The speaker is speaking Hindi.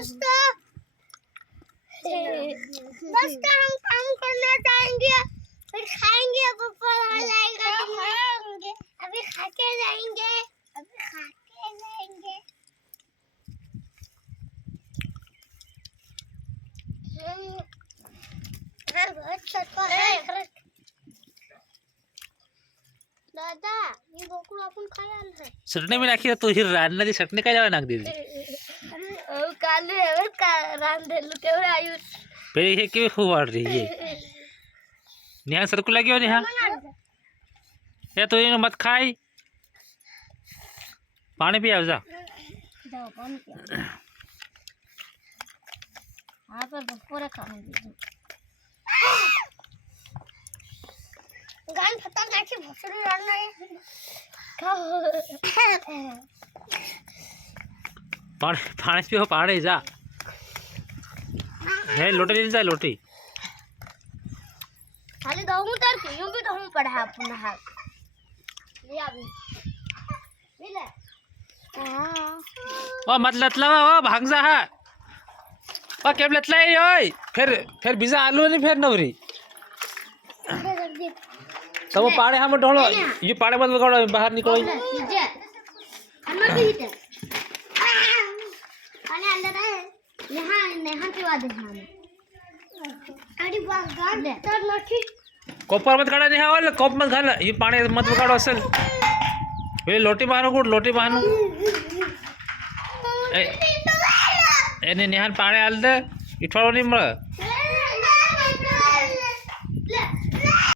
दोस्तों हम काम करना जाएंगे, फिर खाएंगे, पापा लाएगा खाएंगे, अभी खा के जाएंगे, बहुत चटपटा है। दादा ये गोकुळ आपण खायला है चटणी मी नाखी तू ही रानण्याची चटणी काय जावा नाख दिली कालू है का रांधेलू केवढे आयुष पे हे के हुआ रही है नेहा सरकू लगी हो नेहा या तो ये मत खाई पानी पी आओ जा जाओ पानी पिया हां पर बपोरे खाने दीजिए गान फटा काची भोसड़ी रान्ना है पानी पानी पियो पानी जा है लोटे ले जा लोटी खाली दहू तर क्यों भी दहू पड़ा पुनः लिया भी मिले ओ मत लतला ओ भाग जा हा ओ केब लतला ओय फिर बीजा आलू नहीं फिर नवरी तब वो पाड़े हम ढोलो ये पाड़े मत बगाड़ो बाहर निकलो नीचे अंदर भी हिट पानी अंदर है यहाँ पिवा दे हमें अरे बात गाड़ तर नठी कोपर मत काढा नहीं वाला कोप मत घाल ये पानी मत बगाड़ो असल ये लोटी बाहर गुड लोटी बाहर ए ने निहान पाणी आल दे इठवाळो नहीं मळ